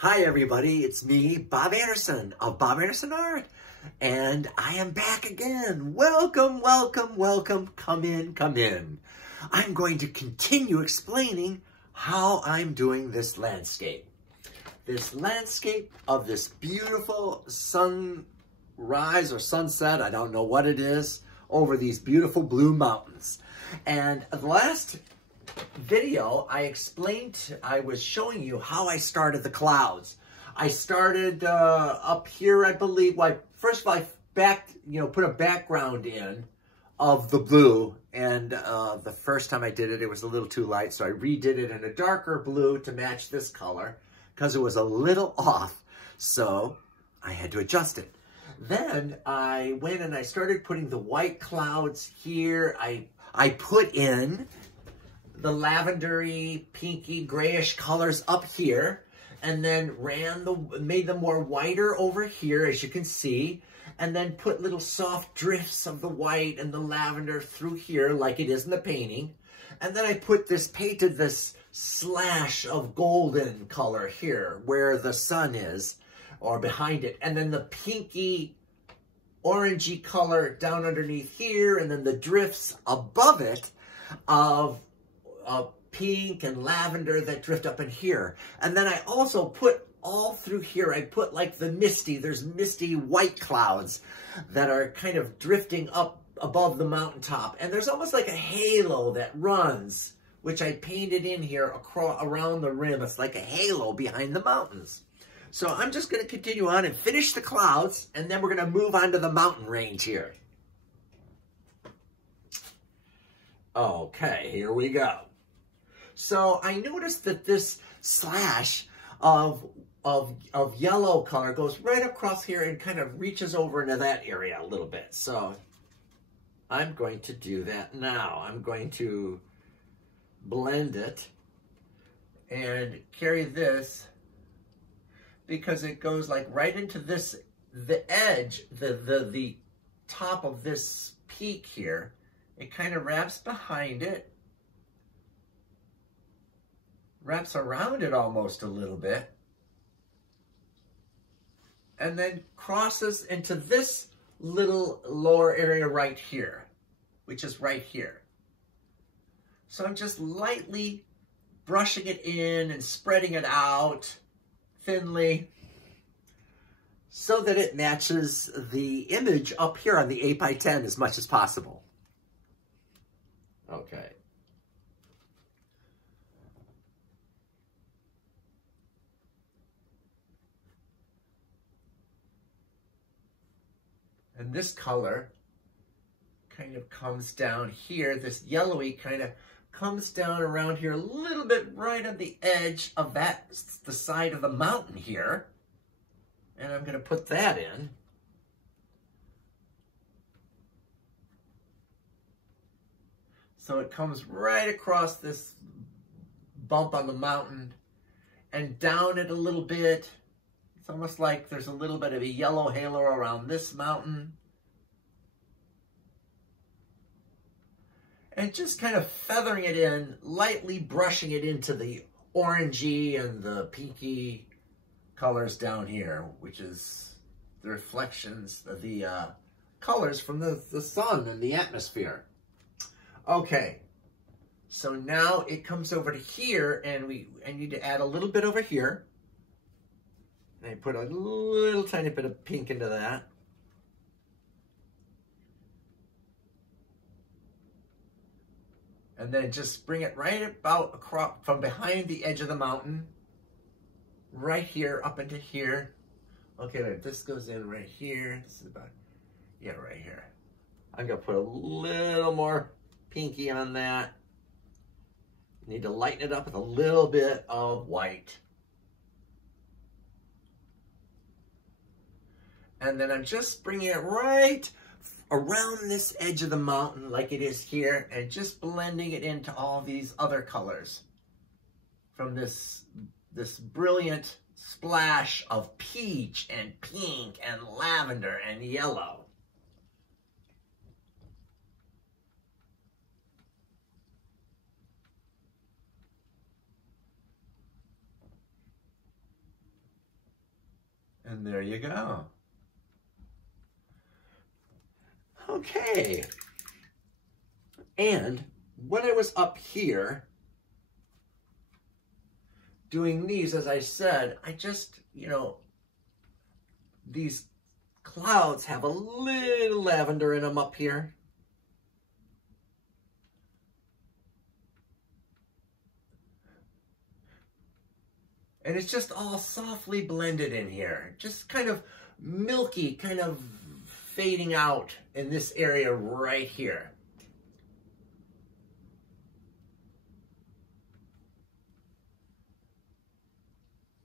Hi everybody, it's me, Bob Anderson of Bob Anderson Art, and I am back again. Welcome, welcome, welcome, come in, come in. I'm going to continue explaining how I'm doing this landscape. This landscape of this beautiful sunrise or sunset, I don't know what it is, over these beautiful blue mountains. And the last video, I was showing you how I started the clouds. I started up here, I believe. Well, first of all, I put a background in of the blue, and the first time I did it, it was a little too light, so I redid it in a darker blue to match this color because it was a little off, so I had to adjust it. Then I went and I started putting the white clouds here. I put in the lavendery, pinky, grayish colors up here, and then made them more whiter over here, as you can see, and then put little soft drifts of the white and the lavender through here, like it is in the painting. And then I painted this slash of golden color here, where the sun is, or behind it, and then the pinky, orangey color down underneath here, and then the drifts above it of pink and lavender that drift up in here. And then I also put all through here, I put like there's misty white clouds that are kind of drifting up above the mountaintop. And there's almost like a halo that runs, which I painted in here around the rim. It's like a halo behind the mountains. So I'm just going to continue on and finish the clouds, and then we're going to move on to the mountain range here. Okay, here we go. So I noticed that this slash of yellow color goes right across here and kind of reaches over into that area a little bit. So I'm going to do that now. I'm going to blend it and carry this, because it goes like right into this, the edge, the top of this peak here. It kind of wraps behind it, wraps around it almost a little bit, and then crosses into this little lower area right here, which is right here. So I'm just lightly brushing it in and spreading it out thinly so that it matches the image up here on the 8x10 as much as possible. Okay. And this color kind of comes down here. This yellowy kind of comes down around here a little bit right on the edge of the side of the mountain here. And I'm going to put that in. So it comes right across this bump on the mountain and down it a little bit. It's almost like there's a little bit of a yellow halo around this mountain. And just kind of feathering it in, lightly brushing it into the orangey and the pinky colors down here, which is the reflections of the colors from the sun and the atmosphere. Okay, so now it comes over to here, and I need to add a little bit over here. And I put a little tiny bit of pink into that. And then just bring it right about across from behind the edge of the mountain, right here up into here. Okay, wait, this goes in right here. This is about, yeah, right here. I'm gonna put a little more pinky on that. Need to lighten it up with a little bit of white. And then I'm just bringing it right around this edge of the mountain like it is here, and just blending it into all these other colors from this brilliant splash of peach and pink and lavender and yellow. And there you go. Okay. And when I was up here doing these, as I said, I just, you know, these clouds have a little lavender in them up here. And it's just all softly blended in here. Just kind of milky, kind of fading out in this area right here.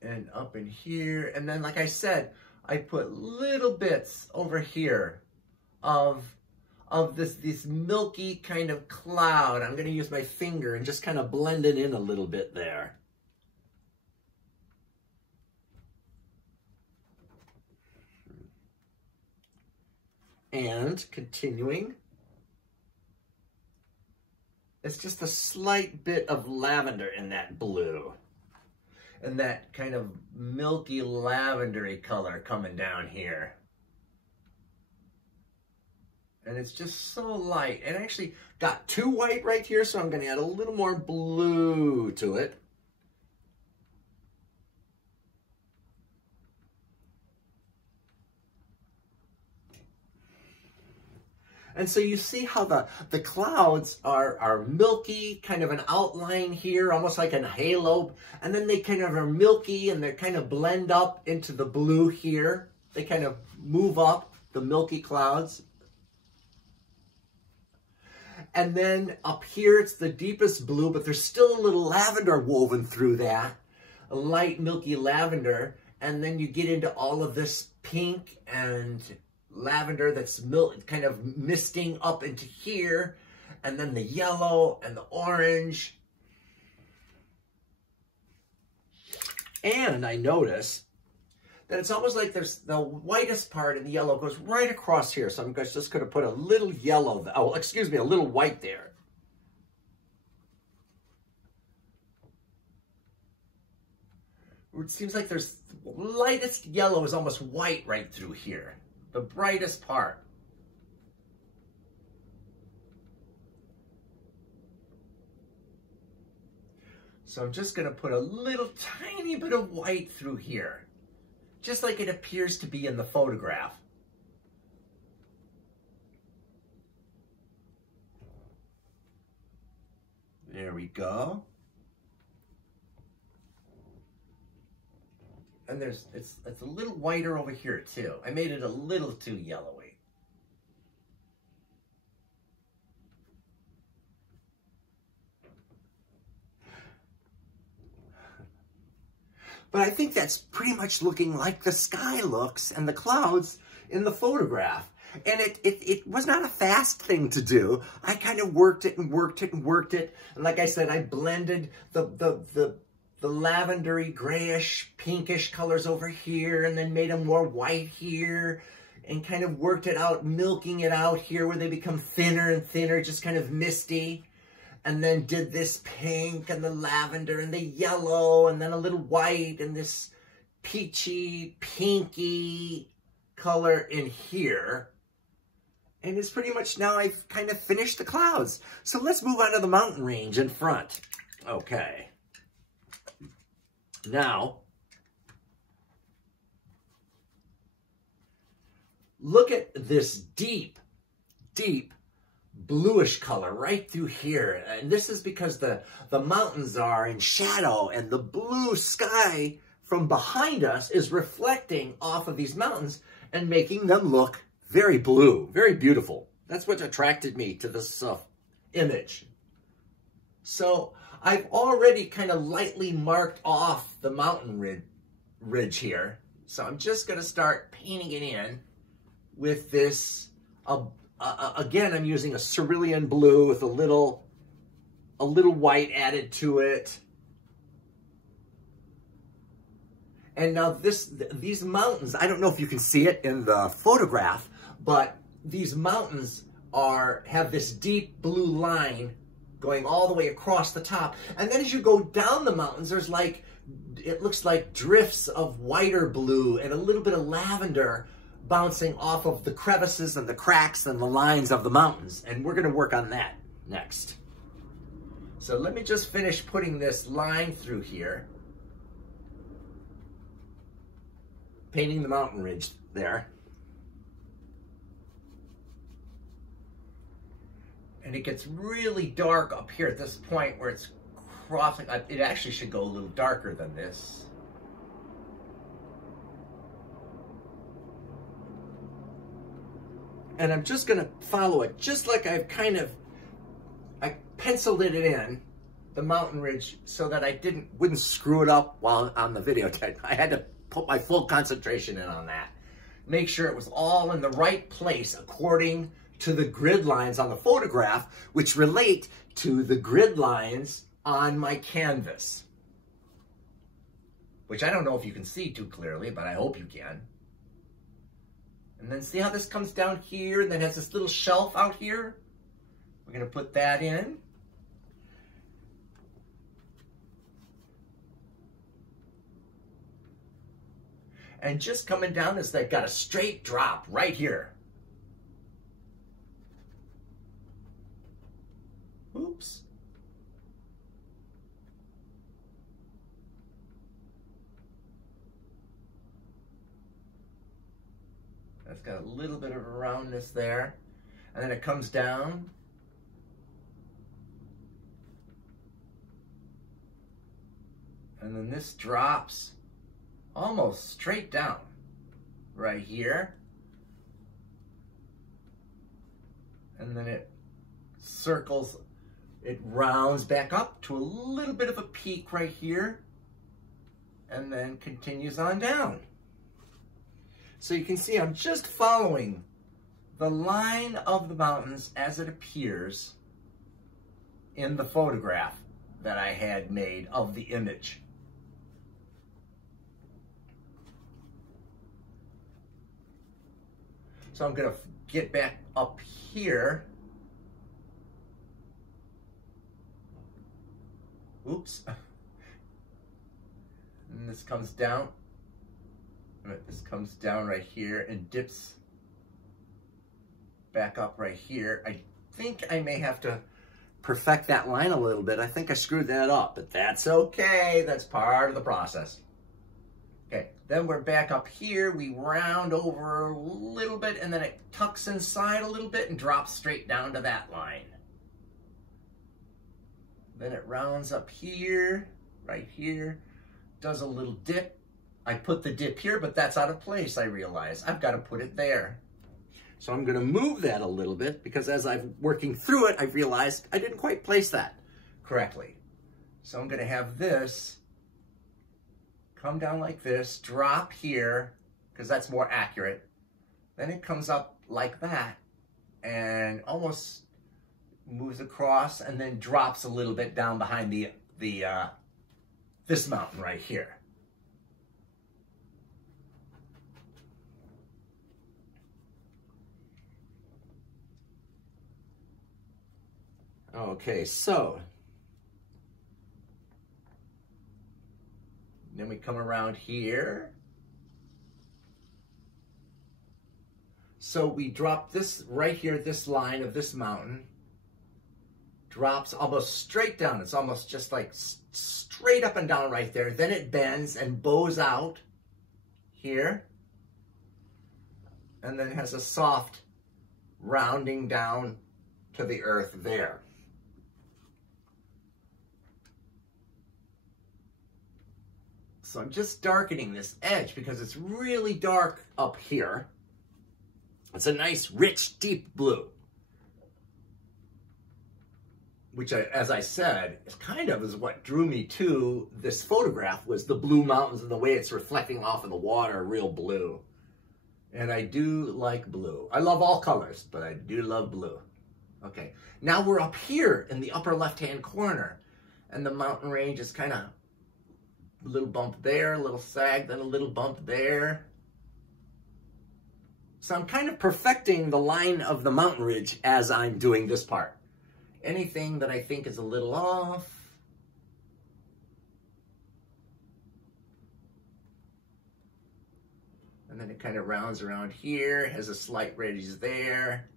And up in here. And then, like I said, I put little bits over here of this milky kind of cloud. I'm going to use my finger and just kind of blend it in a little bit there. And continuing, it's just a slight bit of lavender in that blue. And that kind of milky lavendery color coming down here. And it's just so light. And I actually got too white right here, so I'm going to add a little more blue to it. And so you see how the clouds are milky, kind of an outline here, almost like a halo. And then they kind of are milky and they kind of blend up into the blue here. They kind of move up, the milky clouds. And then up here, it's the deepest blue, but there's still a little lavender woven through that. A light milky lavender. And then you get into all of this pink and lavender that's kind of misting up into here, and then the yellow and the orange. And I notice that it's almost like there's the whitest part in the yellow goes right across here. So I'm just going to put a little yellow, oh, excuse me, a little white there. It seems like there's the lightest yellow is almost white right through here. The brightest part. So I'm just going to put a little tiny bit of white through here, just like it appears to be in the photograph. There we go. And it's a little whiter over here too. I made it a little too yellowy. But I think that's pretty much looking like the sky looks and the clouds in the photograph. And it was not a fast thing to do. I kind of worked it and worked it and worked it. And like I said, I blended the lavendery, grayish, pinkish colors over here, and then made them more white here, and kind of worked it out, milking it out here where they become thinner and thinner, just kind of misty. And then did this pink and the lavender and the yellow, and then a little white and this peachy, pinky color in here. And it's pretty much now I've kind of finished the clouds. So let's move on to the mountain range in front. Okay. Now, look at this deep, deep bluish color right through here. And this is because the mountains are in shadow and the blue sky from behind us is reflecting off of these mountains and making them look very blue, very beautiful. That's what attracted me to this image. So I've already kind of lightly marked off the mountain ridge here. So I'm just going to start painting it in with this. Again, I'm using a cerulean blue with a little white added to it. And now these mountains, I don't know if you can see it in the photograph, but these mountains have this deep blue line going all the way across the top. And then as you go down the mountains, there's like it looks like drifts of whiter blue and a little bit of lavender bouncing off of the crevices and the cracks and the lines of the mountains. And we're going to work on that next. So let me just finish putting this line through here. Painting the mountain ridge there. And it gets really dark up here at this point where it's crossing. It actually should go a little darker than this. And I'm just going to follow it just like I penciled it in, the mountain ridge, so that I wouldn't screw it up while on the videotape. I had to put my full concentration in on that. Make sure it was all in the right place according to the grid lines on the photograph, which relate to the grid lines on my canvas. Which I don't know if you can see too clearly, but I hope you can. And then see how this comes down here and then has this little shelf out here? We're going to put that in. And just coming down is they've got a straight drop right here. Oops. That's got a little bit of a roundness there. And then it comes down. And then this drops almost straight down right here. And then it circles, it rounds back up to a little bit of a peak right here. And then continues on down. So you can see I'm just following the line of the mountains as it appears in the photograph that I had made of the image. So I'm going to get back up here. Oops. And this comes down. This comes down right here and dips back up right here. I think I may have to perfect that line a little bit. I think I screwed that up, but that's okay. That's part of the process. Okay, then we're back up here. We round over a little bit and then it tucks inside a little bit and drops straight down to that line. Then it rounds up here, right here, does a little dip. I put the dip here, but that's out of place, I realize. I've got to put it there. So I'm going to move that a little bit because as I'm working through it, I've realized I didn't quite place that correctly. So I'm going to have this come down like this, drop here, because that's more accurate. Then it comes up like that and almost moves across and then drops a little bit down behind this mountain right here. Okay, so then we come around here. So we drop this right here, this line of this mountain, drops almost straight down. It's almost just like straight up and down right there. Then it bends and bows out here. And then has a soft rounding down to the earth there. So I'm just darkening this edge because it's really dark up here. It's a nice, rich, deep blue. Which, as I said, is kind of is what drew me to this photograph, was the blue mountains and the way it's reflecting off of the water, real blue. And I do like blue. I love all colors, but I do love blue. Okay, now we're up here in the upper left-hand corner. And the mountain range is kind of a little bump there, a little sag, then a little bump there. So I'm kind of perfecting the line of the mountain ridge as I'm doing this part. Anything that I think is a little off, it kind of rounds around here, has a slight ridge there.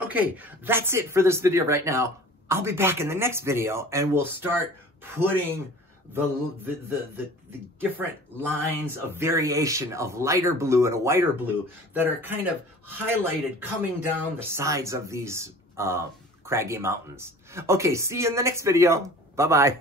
Okay, that's it for this video right now. I'll be back in the next video and we'll start putting the different lines of variation of lighter blue and a whiter blue that are kind of highlighted coming down the sides of these craggy mountains. Okay, see you in the next video. Bye-bye.